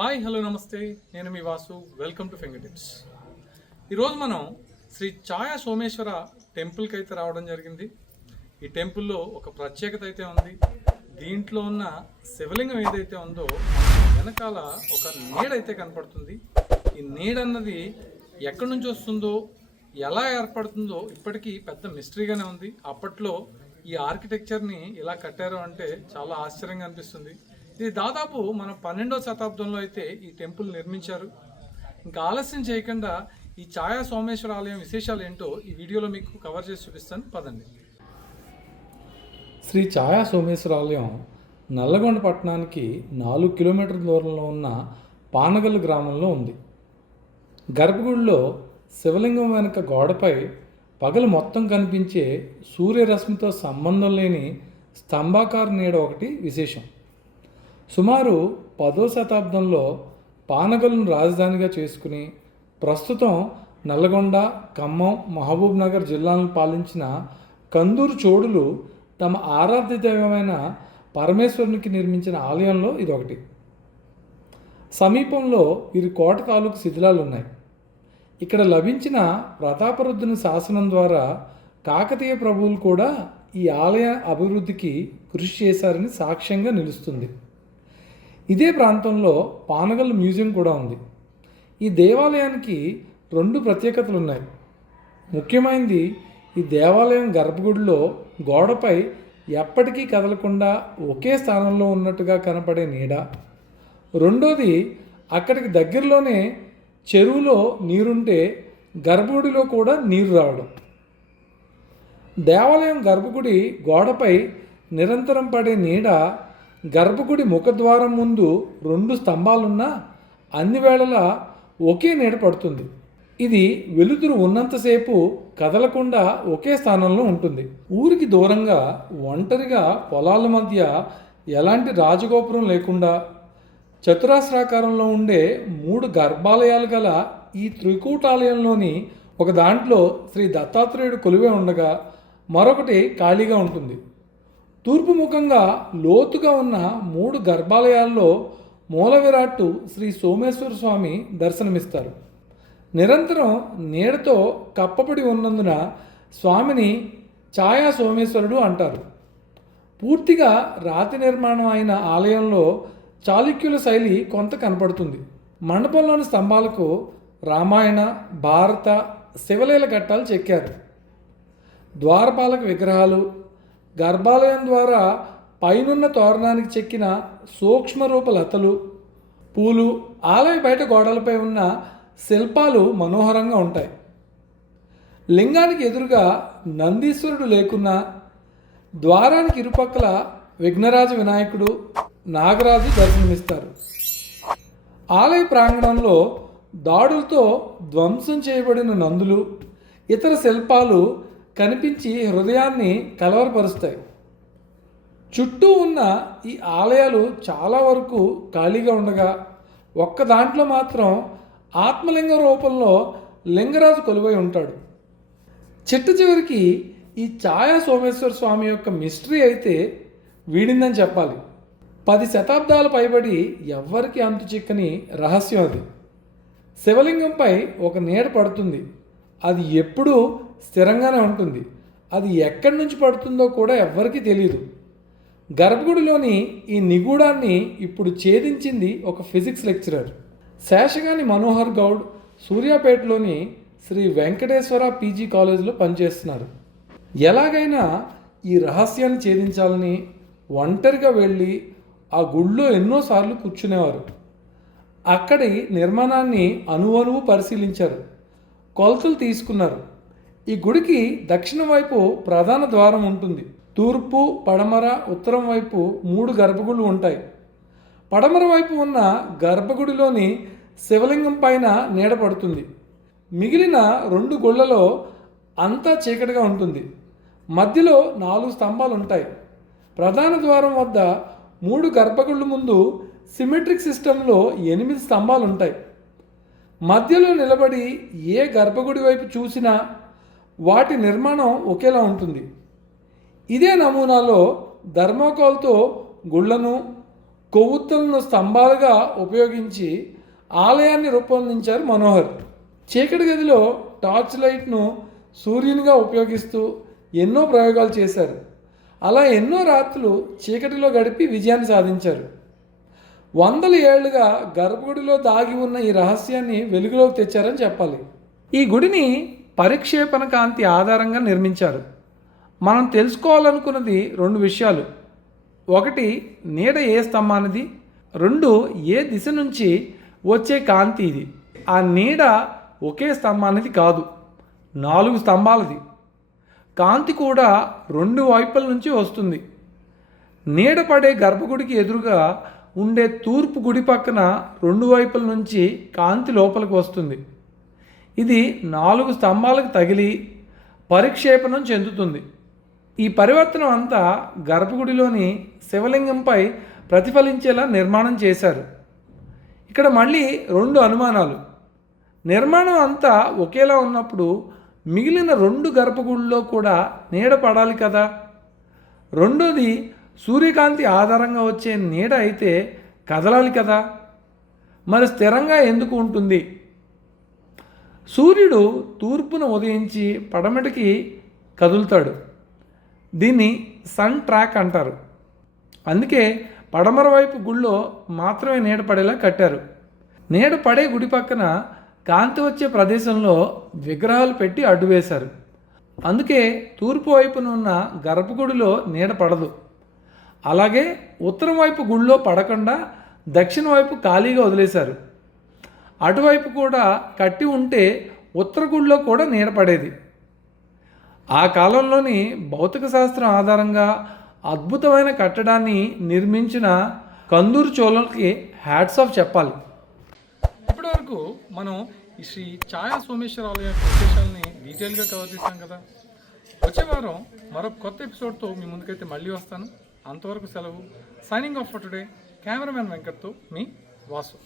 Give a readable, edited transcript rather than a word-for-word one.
Hi hello నమస్తే, నేను మీ Vasu. Welcome to finger tips. ఈరోజు మనం శ్రీ ఛాయా సోమేశ్వర టెంపుల్కి అయితే రావడం జరిగింది. ఈ టెంపుల్లో ఒక ప్రత్యేకత అయితే ఉంది. దీంట్లో ఉన్న శివలింగం ఏదైతే ఉందో వెనకాల ఒక నీడ అయితే కనపడుతుంది. ఈ నీడ అన్నది ఎక్కడి నుంచి వస్తుందో, ఎలా ఏర్పడుతుందో ఇప్పటికీ పెద్ద మిస్టరీగానే ఉంది. అప్పట్లో ఈ ఆర్కిటెక్చర్ని ఇలా కట్టారు అంటే చాలా ఆశ్చర్యంగా అనిపిస్తుంది. ఇది దాదాపు మన 12వ శతాబ్దంలో అయితే ఈ టెంపుల్ నిర్మించారు. ఇంకా ఆలస్యం చేయకుండా ఈ ఛాయా సోమేశ్వర ఆలయం విశేషాలు ఏంటో ఈ వీడియోలో మీకు కవర్ చేసి చూపిస్తాను, పదండి. శ్రీ ఛాయా సోమేశ్వర ఆలయం నల్లగొండ పట్టణానికి 4 కిలోమీటర్ల దూరంలో ఉన్న పానగల్లు గ్రామంలో ఉంది. గర్భగుడిలో శివలింగం వెనుక గోడపై పగలు మొత్తం కనిపించే సూర్యరశ్మితో సంబంధం లేని స్తంభాకార నీడ ఒకటి విశేషం. సుమారు 10వ శతాబ్దంలో పానగల్లును రాజధానిగా చేసుకుని ప్రస్తుతం నల్లగొండ, ఖమ్మం, మహబూబ్ నగర్ జిల్లాలను పాలించిన కందూరు చోడులు తమ ఆరాధ్య దైవమైన పరమేశ్వరునికి నిర్మించిన ఆలయంలో ఇదొకటి. సమీపంలో వీరి కోట తాలూకు శిథిలాలు ఉన్నాయి. ఇక్కడ లభించిన ప్రతాపరుద్రుని శాసనం ద్వారా కాకతీయ ప్రభువులు కూడా ఈ ఆలయ అభివృద్ధికి కృషి చేశారని సాక్ష్యంగా నిలుస్తుంది. ఇదే ప్రాంతంలో పానగల్ మ్యూజియం కూడా ఉంది. ఈ దేవాలయానికి 2 ప్రత్యేకతలు ఉన్నాయి. ముఖ్యమైనది, ఈ దేవాలయం గర్భగుడిలో గోడపై ఎప్పటికీ కదలకుండా ఒకే స్థానంలో ఉన్నట్టుగా కనపడే నీడ. రెండోది, అక్కడికి దగ్గరలోనే చెరువులో నీరుంటే గర్భగుడిలో కూడా నీరు రావడం. దేవాలయం గర్భగుడి గోడపై నిరంతరం పడే నీడ గర్భగుడి ముఖద్వారం ముందు 2 స్తంభాలున్నా అన్ని వేళలా ఒకే నీడ పడుతుంది. ఇది వెలుతురు ఉన్నంతసేపు కదలకుండా ఒకే స్థానంలో ఉంటుంది. ఊరికి దూరంగా ఒంటరిగా పొలాల మధ్య ఎలాంటి రాజగోపురం లేకుండా చతురాస్రాకారంలో ఉండే 3 గర్భాలయాలు గల ఈ త్రికూటాలయంలోని ఒక దాంట్లో శ్రీ దత్తాత్రేయుడు కొలువే ఉండగా మరొకటి ఖాళీగా ఉంటుంది. తూర్పు ముఖంగా లోతుగా ఉన్న 3 గర్భాలయాల్లో మూల విరాట్టు శ్రీ సోమేశ్వర స్వామి దర్శనమిస్తారు. నిరంతరం నీడతో కప్పబడి ఉన్నందున స్వామిని ఛాయా సోమేశ్వరుడు అంటారు. పూర్తిగా రాతి నిర్మాణం అయిన ఆలయంలో చాళుక్యుల శైలి కొంత కనపడుతుంది. మండపంలోని స్తంభాలకు రామాయణ, భారత, శివలీల ఘట్టాలు చెక్కారు. ద్వారపాలక విగ్రహాలు, గర్భాలయం ద్వారా పైనున్న తోరణానికి చెక్కిన సూక్ష్మరూప లతలు, పూలు, ఆలయ బయట గోడలపై ఉన్న శిల్పాలు మనోహరంగా ఉంటాయి. లింగానికి ఎదురుగా నందీశ్వరుడు లేకున్నా ద్వారానికి ఇరుపక్కల విఘ్నరాజ వినాయకుడు, నాగరాజు దర్శనమిస్తారు. ఆలయ ప్రాంగణంలో దాడులతో ధ్వంసం చేయబడిన నందులు, ఇతర శిల్పాలు కనిపించి హృదయాన్ని కలవరపరుస్తాయి. చుట్టూ ఉన్న ఈ ఆలయాలు చాలా వరకు ఖాళీగా ఉండగా ఒక్క దాంట్లో మాత్రం ఆత్మలింగ రూపంలో లింగరాజు కొలువై ఉంటాడు. చిట్ట చివరికి ఈ ఛాయా సోమేశ్వర స్వామి యొక్క మిస్టరీ అయితే వీడిందని చెప్పాలి. 10 శతాబ్దాల పైబడి ఎవ్వరికి అంతు చిక్కని రహస్యం అది. శివలింగంపై ఒక నీడ పడుతుంది. అది ఎప్పుడూ స్థిరంగానే ఉంటుంది. అది ఎక్కడి నుంచి పడుతుందో కూడా ఎవ్వరికీ తెలియదు. గర్భగుడిలోని ఈ నిగూఢాన్ని ఇప్పుడు ఛేదించింది ఒక ఫిజిక్స్ లెక్చరర్. శేషగాని మనోహర్ గౌడ్ సూర్యాపేటలోని శ్రీ వెంకటేశ్వర పీజీ కాలేజీలో పనిచేస్తున్నారు. ఎలాగైనా ఈ రహస్యాన్ని ఛేదించాలని ఒంటరిగా వెళ్ళి ఆ గుడిలో ఎన్నోసార్లు కూర్చునేవారు. అక్కడి నిర్మాణాన్ని అణువణువు పరిశీలించారు, కొలతలు తీసుకున్నారు. ఈ గుడికి దక్షిణం వైపు ప్రధాన ద్వారం ఉంటుంది. తూర్పు, పడమర, ఉత్తరం వైపు 3 గర్భగుడులు ఉంటాయి. పడమర వైపు ఉన్న గర్భగుడిలోని శివలింగం పైన నీడ పడుతుంది. మిగిలిన 2 గుళ్లలో అంతా చీకటిగా ఉంటుంది. మధ్యలో 4 స్తంభాలు ఉంటాయి. ప్రధాన ద్వారం వద్ద 3 గర్భగుడుల ముందు సిమెట్రిక్ సిస్టంలో 8 స్తంభాలు ఉంటాయి. మధ్యలో నిలబడి ఏ గర్భగుడి వైపు చూసినా వాటి నిర్మాణం ఒకేలా ఉంటుంది. ఇదే నమూనాలో ధర్మకోల్తో గుళ్లను, కొవ్వొత్తులను స్తంభాలుగా ఉపయోగించి ఆలయాన్ని రూపొందించారు మనోహర్. చీకటి గదిలో టార్చ్ లైట్ను సూర్యునిగా ఉపయోగిస్తూ ఎన్నో ప్రయోగాలు చేశారు. అలా ఎన్నో రాత్రులు చీకటిలో గడిపి విజయాన్ని సాధించారు. వందల ఏళ్లుగా గర్భగుడిలో దాగి ఉన్న ఈ రహస్యాన్ని వెలుగులోకి తెచ్చారని చెప్పాలి. ఈ గుడిని పరిక్షేపణ కాంతి ఆధారంగా నిర్మించారు. మనం తెలుసుకోవాలనుకున్నది 2 విషయాలు. 1, నీడ ఏ స్తంభానిది, 2, ఏ దిశ నుంచి వచ్చే కాంతి ఇది. ఆ నీడ ఒకే స్తంభానిది కాదు, 4 స్తంభాలది. కాంతి కూడా 2 వైపుల నుంచి వస్తుంది. నీడ పడే గర్భగుడికి ఎదురుగా ఉండే తూర్పు గుడి పక్కన 2 వైపుల నుంచి కాంతి లోపలికి వస్తుంది. ఇది 4 స్తంభాలకు తగిలి పరిక్షేపణం చెందుతుంది. ఈ పరివర్తనం అంతా గర్భగుడిలోని శివలింగంపై ప్రతిఫలించేలా నిర్మాణం చేశారు. ఇక్కడ మళ్ళీ 2 అనుమానాలు. నిర్మాణం అంతా ఒకేలా ఉన్నప్పుడు మిగిలిన 2 గర్భగుడిలో కూడా నీడ పడాలి కదా. రెండోది, సూర్యకాంతి ఆధారంగా వచ్చే నీడ అయితే కదలాలి కదా, మరి స్థిరంగా ఎందుకు ఉంటుంది? సూర్యుడు తూర్పున ఉదయించి పడమటికి కదులుతాడు. దీన్ని సన్ ట్రాక్ అంటారు. అందుకే పడమర వైపు గుళ్ళో మాత్రమే నీడ పడేలా కట్టారు. నీడ పడే గుడి పక్కన కాంతి వచ్చే ప్రదేశంలో విగ్రహాలు పెట్టి అడ్డు వేశారు. అందుకే తూర్పు వైపున ఉన్న గర్భగుడిలో నీడ పడదు. అలాగే ఉత్తరం వైపు గుళ్ళో పడకుండా దక్షిణ వైపు ఖాళీగా వదిలేశారు. అటువైపు కూడా కట్టి ఉంటే ఉత్తర గుడిలో కూడా నీడ పడేది. ఆ కాలంలోని భౌతిక శాస్త్రం ఆధారంగా అద్భుతమైన కట్టడాన్ని నిర్మించిన కందూరు చోళులకి హ్యాట్స్ ఆఫ్ చెప్పాలి. ఇప్పటివరకు మనం ఈ శ్రీ ఛాయా సోమేశ్వర ఆలయం విశేషాలని డీటెయిల్గా కవర్ చేశాం కదా. వచ్చే వారం మరొక కొత్త ఎపిసోడ్తో మీ ముందుకైతే మళ్ళీ వస్తాను. అంతవరకు సెలవు. Signing off for today. Cameraman వెంకట్తో మీ వాసు.